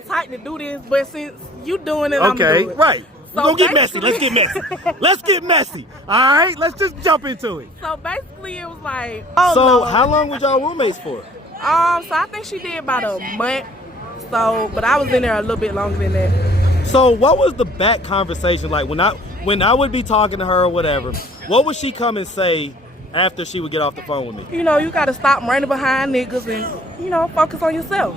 the type to do this, but since you doing it, okay, I'm doing it. Right. So We're gonna get messy. Let's get messy. Let's get messy. All right, let's just jump into it. So basically, it was like. So how long were y'all roommates for? So I think she did about a month. So, but I was in there a little bit longer than that. So what was the back conversation like when I would be talking to her or whatever? What would she come and say after she would get off the phone with me? You know, you gotta stop running behind niggas and, you know, focus on yourself.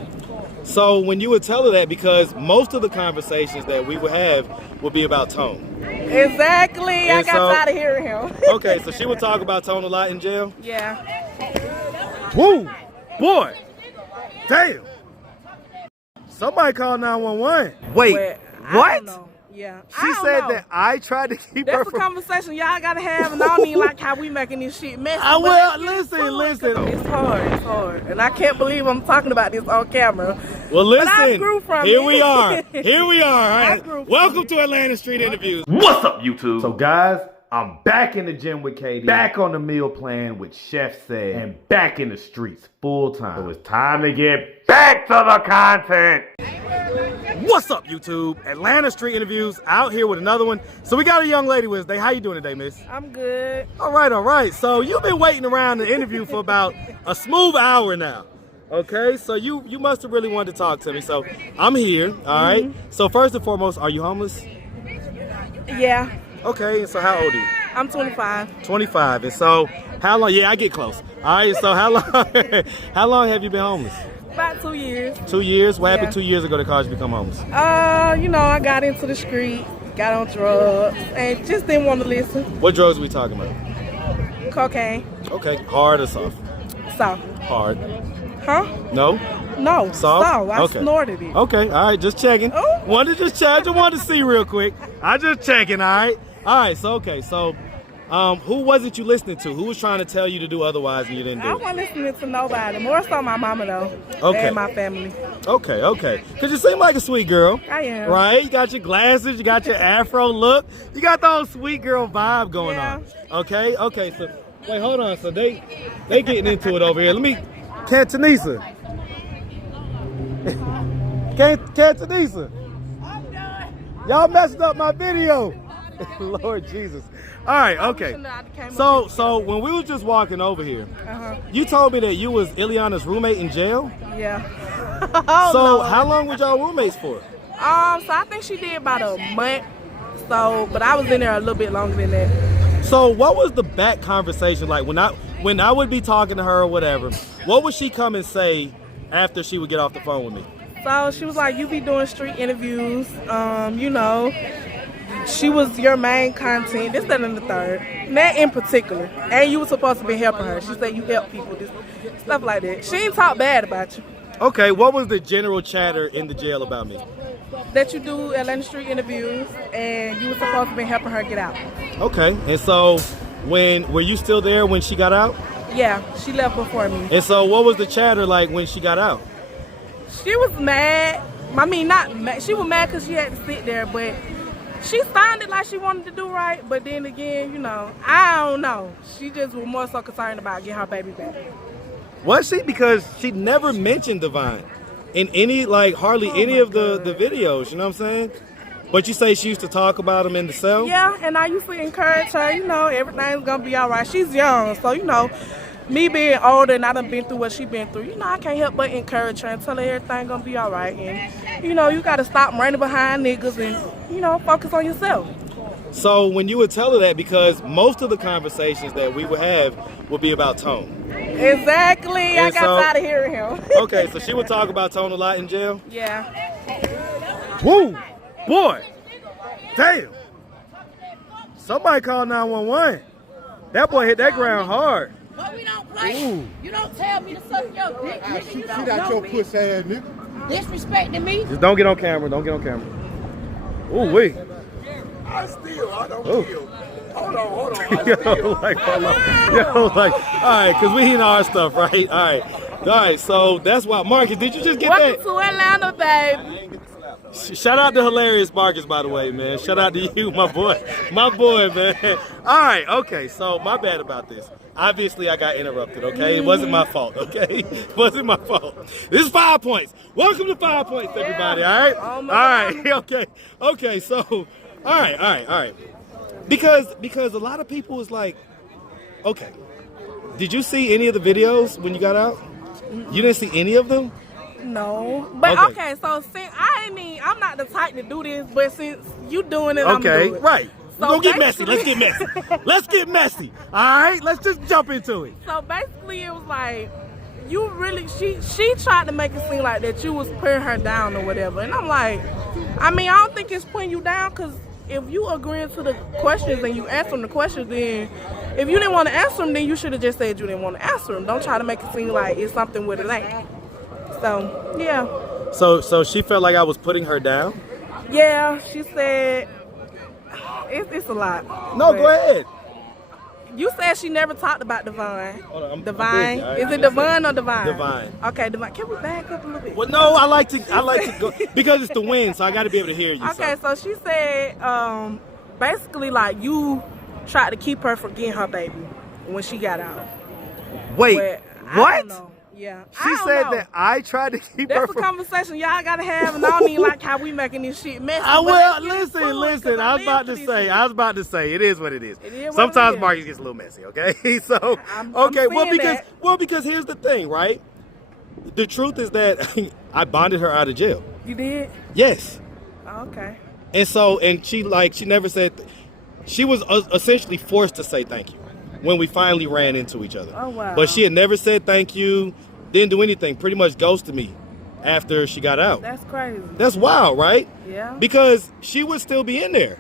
So when you would tell her that, because most of the conversations that we would have would be about Tone. Exactly. And I got tired of hearing him. Okay, so she would talk about Tone a lot in jail? Yeah. Woo! Boy! Damn! Somebody call 911. Wait, But I what? don't know. Yeah. She said that I tried to keep her That's a from... conversation y'all gotta have, and I don't even like how we making this shit messy. Well, but listen. It's hard, and I can't believe I'm talking about this on camera. Well, listen. But I grew from Here it. we are. Here we are. All right. grew from Welcome it. to Atlanta Street Interviews. What's up, YouTube? So, guys, I'm back in the gym with Katie, back on the meal plan with Chef Said, and back in the streets full time. So it's time to get Back to the content. What's up, YouTube? Atlanta Street Interviews out here with another one. So we got a young lady with us today. How you doing today, miss? I'm good. All right. So you've been waiting around the interview for about a smooth hour now. Okay, so you must have really wanted to talk to me. So I'm here, all right? So first and foremost, are you homeless? Yeah. Okay, so how old are you? I'm 25. 25. And so how long? Yeah, I get close. All right, so how long have you been homeless? About 2 years. 2 years? What Yeah. happened 2 years ago that caused you to become homeless? You know, I got into the street, got on drugs, and just didn't want to listen. What drugs are we talking about? Cocaine. Okay, hard or soft? Soft. Hard. Huh? No? No. Soft? I Okay. snorted it. Okay, all right, just checking. Oh. Wanted to just check, I just wanted to see real quick. I just checking, all right? All right, so okay, so who wasn't you listening to? Who was trying to tell you to do otherwise and you didn't I do it? wasn't listening to nobody. More so my mama, though. Okay. And my family. Okay. Because you seem like a sweet girl. I am. Right? You got your glasses, you got your afro look. You got the whole sweet girl vibe going on. Okay, so, wait, hold on. So they getting into it over here. Let me, Cantonesa. Cantonesa. Y'all messed up my video. Lord Jesus. All right, okay. So when we was just walking over here, you told me that you was ILIANA'S roommate in jail? Yeah. So how long were y'all roommates for? So I think she did about a month. So, but I was in there a little bit longer than that. So what was the back conversation like when I would be talking to her or whatever? What would she come and say after she would get off the phone with me? So she was like, you be doing street interviews, you know. She was your main content, this, that, and the third. That in particular. And you were supposed to be helping her. She said you help people, this, stuff like that. She didn't talk bad about you. Okay, what was the general chatter in the jail about me? That you do Atlanta Street interviews and you were supposed to be helping her get out. Okay, and so were you still there when she got out? Yeah, she left before me. And so what was the chatter like when she got out? She was mad. I mean, not mad. She was mad because she had to sit there, but she sounded like she wanted to do right. But then again, you know, I don't know. She just was more so concerned about getting her baby back. Was she? Because she never mentioned Divine in any, like, hardly any of the videos, you know what I'm saying? But you say she used to talk about him in the cell? Yeah, and I used to encourage her, you know, everything's gonna be all right. She's young, so, you know, me being older and I done been through what she been through, you know, I can't help but encourage her and tell her everything gonna be all right. And, you know, you gotta stop running behind niggas and, you know, focus on yourself. So when you would tell her that, because most of the conversations that we would have would be about Tone. Exactly. And I got tired of hearing him. Okay, so she would talk about Tone a lot in jail? Yeah. Woo! Boy! Damn! Somebody call 911. That boy hit that ground hard. But we don't play. Ooh. You don't tell me to suck your dick, nigga. You don't Got know your me. pussy ass nigga. Disrespecting me. Just don't get on camera. Don't get on camera. Ooh, wait. I don't Ooh. feel. Hold on. Yo, like, hold on. Yo, like, all right, because we hitting our stuff, right? All right, so that's why. Marcus, did you just get Welcome to Atlanta, babe. that? Shout out to Hilarious Marcus, by the way, man. Shout out to you, my boy, man. All right, okay, so my bad about this. Obviously, I got interrupted, okay? It wasn't my fault, okay? It wasn't my fault. This is 5 points. Welcome to 5 points, everybody, all right? All right, okay. Okay, so, all right. Because a lot of people was like, okay, did you see any of the videos when you got out? You didn't see any of them? No. But, okay, so since I'm not the type to do this, but since you doing it, I'm doing it. Right. So We're gonna get messy. Let's get messy. Let's get messy. All right, let's just jump into it. So basically, it was like she tried to make it seem like that you was putting her down or whatever, and I'm like, I don't think it's putting you down, because if you agreeing to the questions and you answering the questions, then if you didn't want to answer them, then you should have just said you didn't want to answer them. Don't try to make it seem like it's something with it ain't. So yeah. So she felt like I was putting her down. Yeah, she said. It's a lot. No, go ahead. You said she never talked about Divine. I'm Divine. busy. Is it Divine or Divine? Divine. Okay, Divine. Can we back up a little bit? Well, no, I like to go because it's the wind, so I got to be able to hear you. Okay, so she said, basically, like, you tried to keep her from getting her baby when she got out. Wait, but what? I don't know. Yeah. She said that I tried to keep her from... That's a conversation y'all gotta have, and I don't even like how we making this shit messy. Listen. I was about to say, it is what it is. Sometimes Marcus gets a little messy, okay? So, because here's the thing, right? The truth is that I bonded her out of jail. You did? Yes. Oh, okay. And she never said, she was essentially forced to say thank you when we finally ran into each other. Oh, wow. But she had never said thank you. Didn't do anything, pretty much ghosted me after she got out. That's crazy. That's wild, right? Yeah. Because she would still be in there.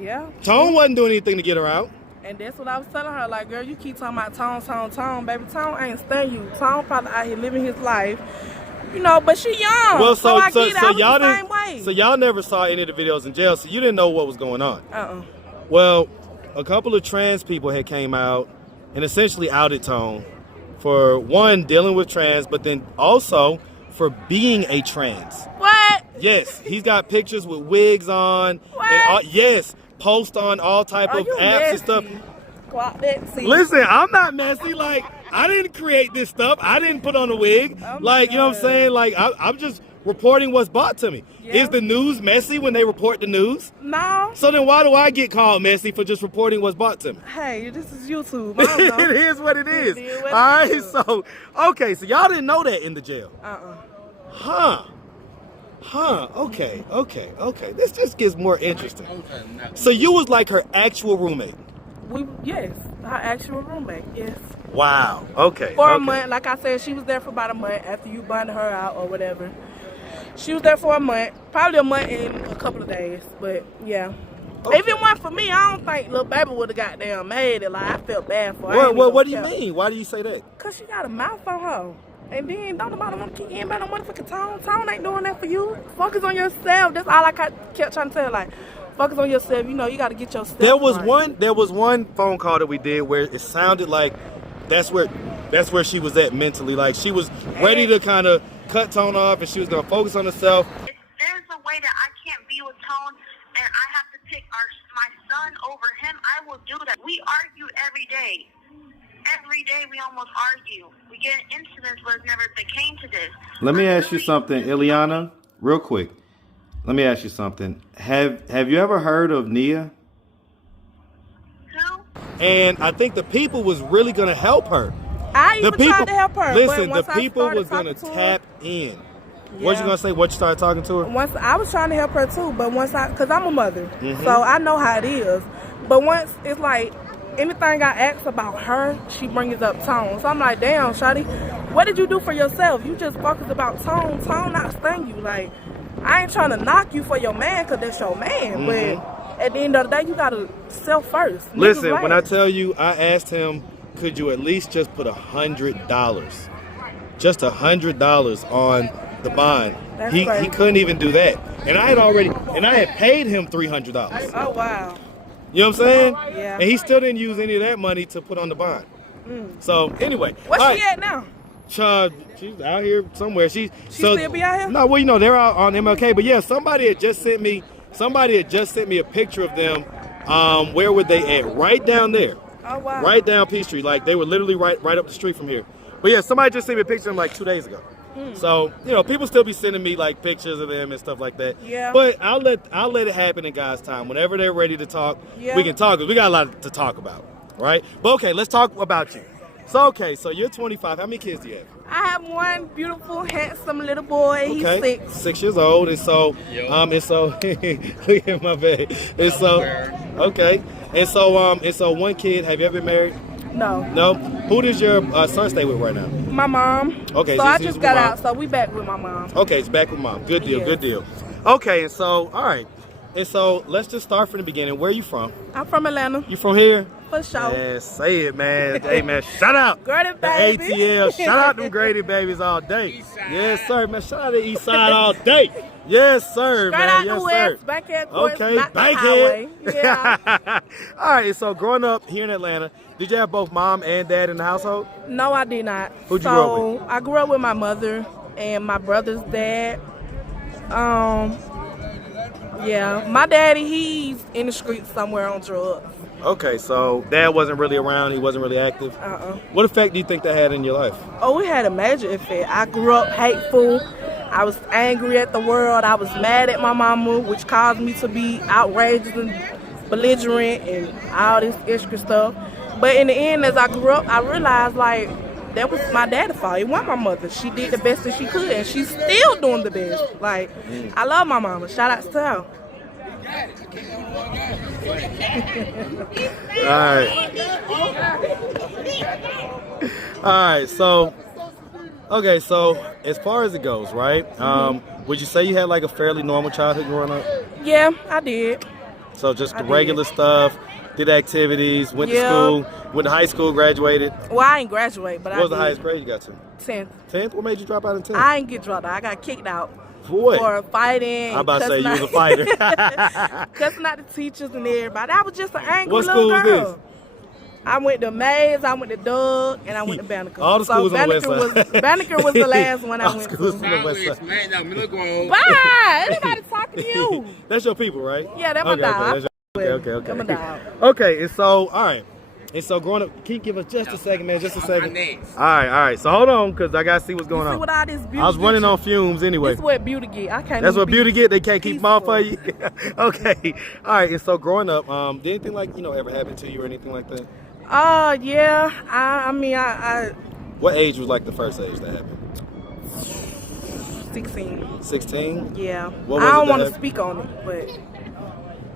Yeah. Tone wasn't doing anything to get her out. And that's what I was telling her, like, girl, you keep talking about Tone, baby. Tone ain't staying you. Tone probably out here living his life, but she young. Well, so I get it. I was y'all the same way. So y'all never saw any of the videos in jail, so you didn't know what was going on. Well, a couple of trans people had came out and essentially outed Tone for, one, dealing with trans, but then also for being a trans. What? Yes, he's got pictures with wigs on. What? Yes, post on all type of apps and stuff. Listen, I'm not messy. Like, I didn't create this stuff. I didn't put on a wig. Oh, like, you know what I'm saying? Like, I'm just reporting what's brought to me. Yeah. Is the news messy when they report the news? No. So then why do I get called messy for just reporting what's brought to me? Hey, this is YouTube. I don't know. It is what it is. All right, so, okay, so y'all didn't know that in the jail? Huh, okay. This just gets more interesting. So you was like her actual roommate? Yes, her actual roommate, yes. Wow, okay. For a month, like I said, she was there for about a month after you bonded her out or whatever. She was there for a month, probably a month and a couple of days, but yeah. Okay. If it weren't for me, I don't think little baby would have goddamn made it. Like, I felt bad for her. What do you mean? Why do you say that? Because she got a mouth on her. And then don't nobody want to keep anybody no motherfucking Tone. Tone ain't doing that for you. Focus on yourself. That's all I kept trying to tell her. Like, focus on yourself. You got to get yourself There was one phone call that we did where it sounded like that's where she was at mentally. Like, she was ready to kind of cut Tone off and she was going to focus on herself. If there's a way that I can't be with Tone and I have to pick my son over him, I will do that. We argue every day. Every day we almost argue. We get in incidents where it never came to this. Let me ask you something, Ileana, real quick. Let me ask you something. Have you ever heard of Nia? Who? And I think the people was really going to help her. I even tried to help her. Listen, the people was going to tap in. Yeah. What you going to say? What you started talking to her? Once I was trying to help her too, but because I'm a mother, so I know how it is. But once it's like, anything I ask about her, she brings up Tone. So I'm like, damn, shawty, what did you do for yourself? You just focus about Tone. Tone not sting you. Like, I ain't trying to knock you for your man because that's your man. But at the end of the day, you got to self first. Listen, when I tell you, I asked him, could you at least just put $100? Just $100 on the bond. He couldn't even do that. And I had paid him $300. Oh, wow. You know what I'm saying? Yeah. And he still didn't use any of that money to put on the bond. So anyway, where's she at now? She's out here somewhere. She still be out here? No, well, they're out on MLK. But yeah, somebody had just sent me a picture of them. Where were they at? Right down there. Oh, wow. Right down Peachtree. Like, they were literally right up the street from here. But yeah, somebody just sent me a picture of them like 2 days ago. So, you know, people still be sending me like pictures of them and stuff like that. Yeah. But I'll let it happen in God's time. Whenever they're ready to talk, Yeah. we can talk, because we got a lot to talk about, right? But okay, let's talk about you. So so you're 25. How many kids do you have? I have one beautiful, handsome little boy. Okay. He's 6. 6 years old, and so look at my baby. And so okay, and so one kid. Have you ever been married? No. No. Who does your son stay with right now? My mom. Okay, So so I he's just with got mom. out, so we back with my mom. Okay, it's back with mom. Good deal. Yes. Good deal. Okay, and so all right, and so let's just start from the beginning. Where are you from? I'm from Atlanta. You from here? For sure. Yeah, say it, man. Hey, man, shout out Grady the baby. ATL. Shout out them Grady babies all day. Yes, sir, man. Shout out the East Side all day. Yes, sir, Straight man. out Yes, the sir. West, Bankhead Courts, Okay, not the Bankhead. highway. Yeah. All right, so growing up here in Atlanta, did you have both mom and dad in the household? No, I did not. Who'd you grow up with? I grew up with my mother and my brother's dad. Yeah, my daddy, he's in the streets somewhere on drugs. Okay, so dad wasn't really around. He wasn't really active. What effect do you think that had in your life? Oh, it had a major effect. I grew up hateful. I was angry at the world. I was mad at my mama, which caused me to be outrageous and belligerent and all this extra stuff. But in the end, as I grew up, I realized, like, that was my daddy's fault. It wasn't my mother. She did the best that she could, and she's still doing the best. Like, I love my mama. Shout out to her. All right, so okay, so as far as it goes, right? Would you say you had like a fairly normal childhood growing up? Yeah, I did. So just the I did. regular stuff, did activities, went to Yeah. school, went to high school, graduated. Well, I ain't graduate, but What I was the did. highest grade you got to? 10th. 10th? What made you drop out in 10th? I ain't get dropped out. I got kicked out For what? for fighting. I'm about to say cussing you was a out- fighter. Cussing out the teachers and everybody. I was just an angry What little school was girl. this? I went to Mays, I went to Doug, and I went to Banneker. All the schools on the west Banneker side. was Banneker was the last one I All went schools to. on the west side. Bye! Anybody talking to you? That's your people, right? Yeah, that my Okay, dog. okay, that's your- okay. That my dog. Okay, and so, all right. And so growing up, can you give us just a second, man? Just a second. All right. So hold on, because I got to see what's going See on. what all this beauty I was running get you? on fumes anyway. This is what beauty get. I can't That's even what be beauty get. They can't keep them off for you. peaceful. Okay. All right. And so growing up, did anything like, ever happen to you or anything like that? Yeah. I mean, I What age was like the first age that happened? 16. 16? Yeah. What was I it don't that want to happened? speak on it, but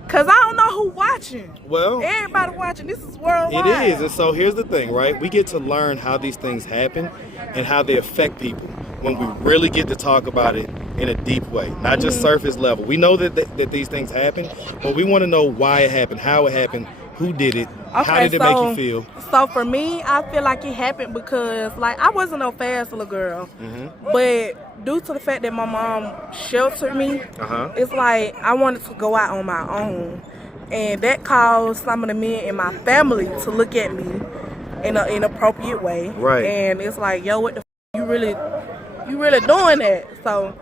because I don't know who watching. Well, Everybody watching. This is worldwide. it is. And so here's the thing, right? We get to learn how these things happen and how they affect people when we really get to talk about it in a deep way, not just surface level. We know that these things happen, but we want to know why it happened, how it happened, who did it, how did it make you feel? So for me, I feel like it happened because, like, I wasn't no fast little girl, but due to the fact that my mom sheltered me, it's like I wanted to go out on my own, and that caused some of the men in my family to look at me in an inappropriate way. Right. And it's like, yo, what the you really doing that? So,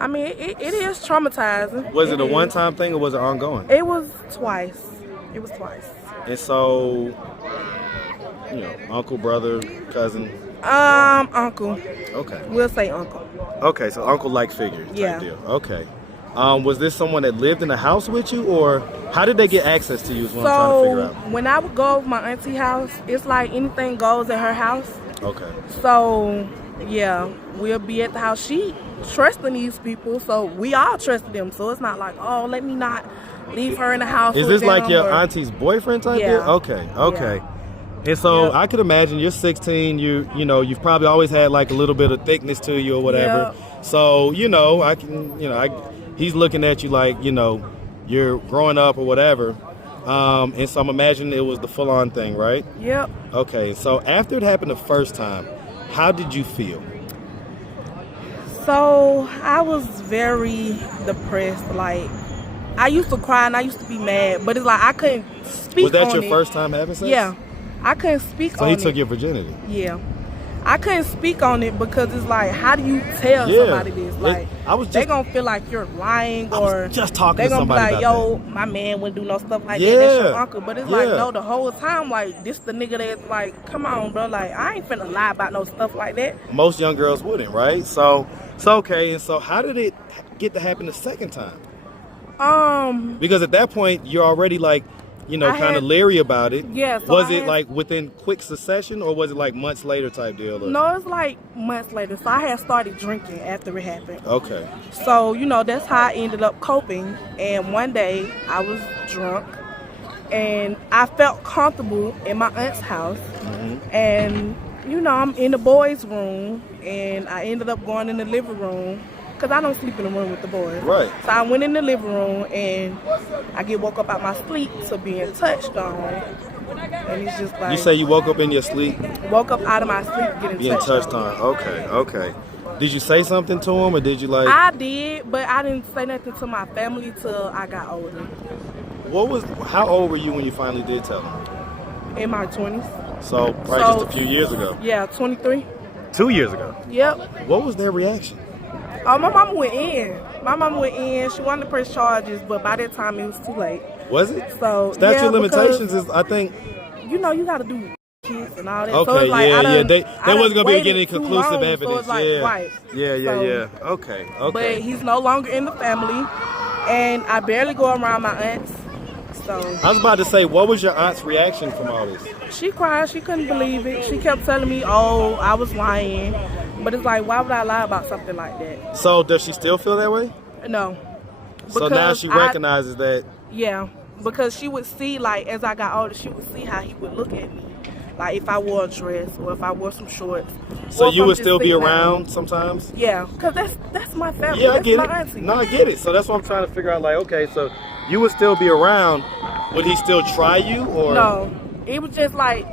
I mean, it is traumatizing. Was it a is. one-time thing or was it ongoing? It was twice. It was twice. And so, uncle, brother, cousin. Uncle. Okay. We'll say uncle. Okay, so uncle-like figure type Yeah. deal. Okay. Was this someone that lived in the house with you, or how did they get access to you is what I'm trying to figure out. When I would go over my auntie house, it's like anything goes at her house. Okay. So, yeah, we'll be at the house. She trusting these people, so we all trusted them. So it's not like, oh, let me not leave her in the house. Is with this like them, your or- auntie's boyfriend type Yeah. deal? Okay. And so Yeah. I could imagine you're 16, you've probably always had like a little bit of thickness to you or whatever. Yeah. So, he's looking at you like, you're growing up or whatever. And so I'm imagining it was the full-on thing, right? Yep. Okay, so after it happened the first time, how did you feel? So I was very depressed. Like, I used to cry and I used to be mad, but it's like I couldn't speak. Was that on your it. first time having sex? Yeah, I couldn't speak So on he it. took your virginity? Yeah, I couldn't speak on it because it's like, how do you tell somebody this? Like, they gonna feel like you're lying, or just talking they to gonna be somebody like, about yo, my man wouldn't do no stuff like that. That's your uncle. But it's like, no, the whole time, like, this the nigga that's like, come on, bro. Like, I ain't finna lie about no stuff like that. Most young girls wouldn't, right? So okay. And so how did it get to happen the second time? Because at that point, you're already like, you know, kind of leery about it. Yeah. So was it like within quick succession, or was it like months later type deal? Or? No, it's like months later. So I had started drinking after it happened. Okay. So, you know, that's how I ended up coping. And one day I was drunk and I felt comfortable in my aunt's house. And, you know, I'm in the boys' room and I ended up going in the living room. Because I don't sleep in the room with the boys. Right. So I went in the living room and I get woke up out my sleep to being touched on. And it's just like... You say you woke up in your sleep? Woke up out of my sleep getting touched on. Okay. Did you say something to him, or did you like... I did, but I didn't say nothing to my family till I got older. How old were you when you finally did tell him? In my 20s. So probably just a few years ago. Yeah, 23. 2 years ago? Yep. What was their reaction? Oh, my mama went in. She wanted to press charges, but by that time it was too late. Was it? So statute of limitations is, I think... You know, you got to do kids and all that. Okay, so it's like, They wasn't going to be able to get any conclusive long, evidence. So it's like, right. Yeah. Okay. But he's no longer in the family, and I barely go around my aunts. So I was about to say, what was your aunt's reaction from all this? She cried. She couldn't believe it. She kept telling me, oh, I was lying. But it's like, why would I lie about something like that? So does she still feel that way? No. So now she recognizes that. Yeah, because she would see, like, as I got older, she would see how he would look at me. Like, if I wore a dress or if I wore some shorts. So you would still be around sometimes? Yeah, because that's my family. Yeah, I get my it. auntie. No, I get it. So that's what I'm trying to figure out. Like, okay, so you would still be around. Would he still try you, or? No, it was just like,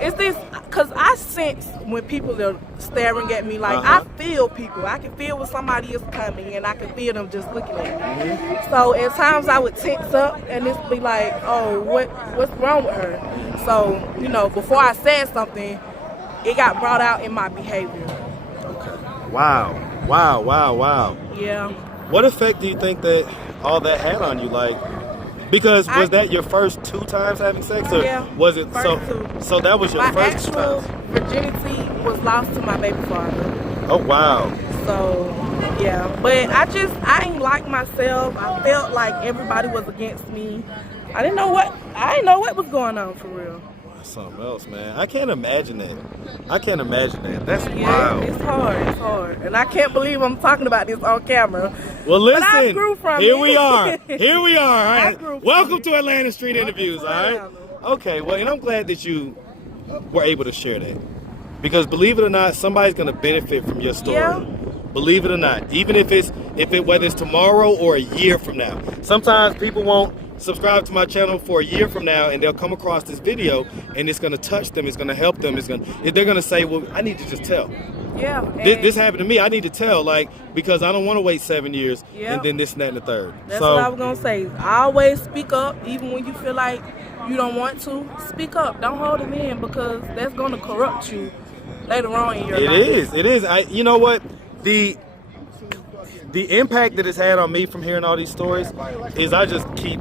it's this, because I sense when people are staring at me, like, I feel people. I can feel when somebody is coming, and I can feel them just looking at me. So at times I would tense up, and it's be like, oh, what's wrong with her? So, you know, before I said something, it got brought out in my behavior. Okay. Wow. Yeah. What effect do you think that all that had on you? Like, because was that your first 2 times having sex, or was it so that was your first time? My actual virginity was lost to my baby father. Oh wow. So yeah, but I ain't like myself. I felt like everybody was against me. I didn't know what was going on for real. Something else, man. I can't imagine that. That's wild. It's hard. And I can't believe I'm talking about this on camera. Well, listen, but I grew from here it. we are. All right. Welcome it. to Atlanta Street Interviews, all right? Okay, well, and I'm glad that you were able to share that. Because believe it or not, somebody's going to benefit from your story. Yeah. Believe it or not. Even whether it's tomorrow or a year from now. Sometimes people won't subscribe to my channel for a year from now, and they'll come across this video, and it's going to touch them, it's going to help them, they're going to say, well, I need to just tell. Yeah. This happened to me. I need to tell, like, because I don't want to wait 7 years and then this and that and the third. That's what I was going to say. I always speak up, even when you feel like you don't want to. Speak up. Don't hold it in, because that's going to corrupt you later on in your life. It is. You know what? The impact that it's had on me from hearing all these stories is I just keep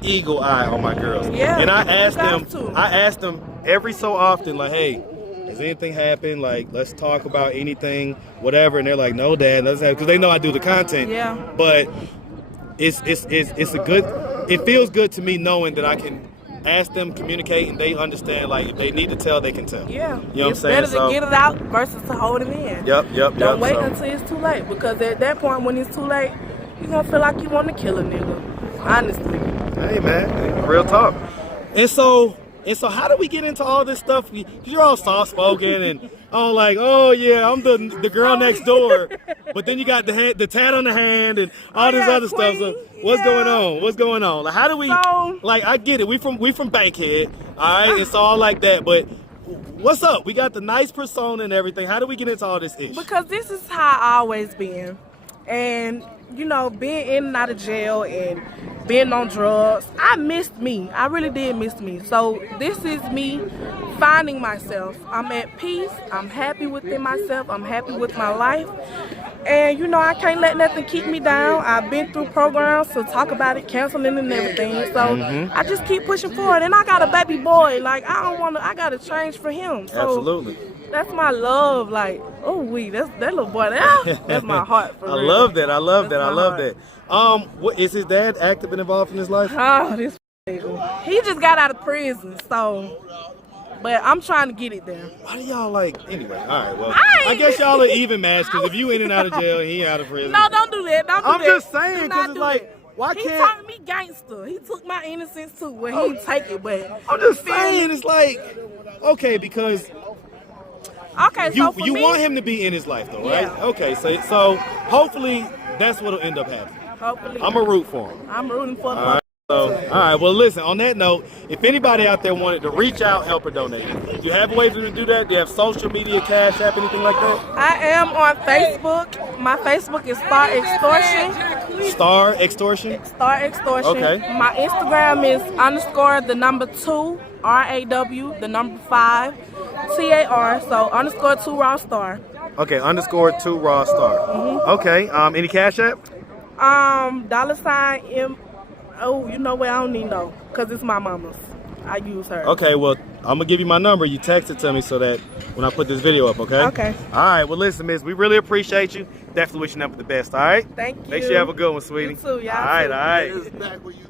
eagle eye on my girls. Yeah, and I ask them every so often, like, hey, has anything happened? Like, let's talk about anything, whatever. And they're like, no, Dad, doesn't happen, because they know I do the content. Yeah. But it feels good to me knowing that I can ask them, communicate, and they understand, like, if they need to tell, they can tell. Yeah. You know what I'm saying? It's better to get it out versus to hold it in. Yep. Don't wait until it's too late, because at that point, when it's too late, you're going to feel like you want to kill a nigga. Honestly. Hey, man. Real talk. And so how do we get into all this stuff? Because you're all soft-spoken and all like, oh, yeah, I'm the girl next door. But then you got the tat on the hand and all this other stuff. So what's going on? Like, how do we, I get it. We from Bankhead, all right? It's all like that. But what's up? We got the nice persona and everything. How do we get into all this ish? Because this is how I always been. And, you know, being in and out of jail and being on drugs, I missed me. I really did miss me. So this is me finding myself. I'm at peace. I'm happy within myself. I'm happy with my life. And you know, I can't let nothing keep me down. I've been through programs to talk about it, counseling and everything. So I just keep pushing forward. And I got a baby boy. Like, I got to change for him. So Absolutely. that's my love. Like, oh, that little boy, that's my heart for real. I love that. I love that. What is his dad active and involved in his life? Oh, this nigga. He just got out of prison, so. But I'm trying to get it there. Why do y'all like? Anyway, all right. Well, I guess y'all are even matched because if you in and out of jail and he out of prison. No, don't do that. Don't do that. I'm just saying because it's like, why he can't? He turned me gangster. He took my innocence too. Well, he didn't take it, but I'm just saying it's like, okay, because. Okay, so for you me, want him to be in his life though, right? Yeah. Okay, so hopefully that's what'll end up happening. Hopefully. I'm a root for him. I'm rooting for All right. So, all right. Well, listen. On that note, if anybody out there wanted to reach out, help or donate, do you have a way for them to do that? Do you have social media, Cash App, anything like that? I am on Facebook. My Facebook is Star Extortion. Star Extortion. Star Extortion. Okay. My Instagram is _2 RAW 5 TAR. So _2 Raw Star. Okay. _2 Raw Star. Okay. Any Cash App? $M. Oh, you know what? I don't even know because it's my mama's. I use her. Okay, well, I'm gonna give you my number. You text it to me so that when I put this video up, okay? Okay. All right. Well, listen, Miss, we really appreciate you. Definitely wishing you the best. All right. Thank you. Make sure you have a good one, sweetie. You too, y'all. All right. All right. It's back where you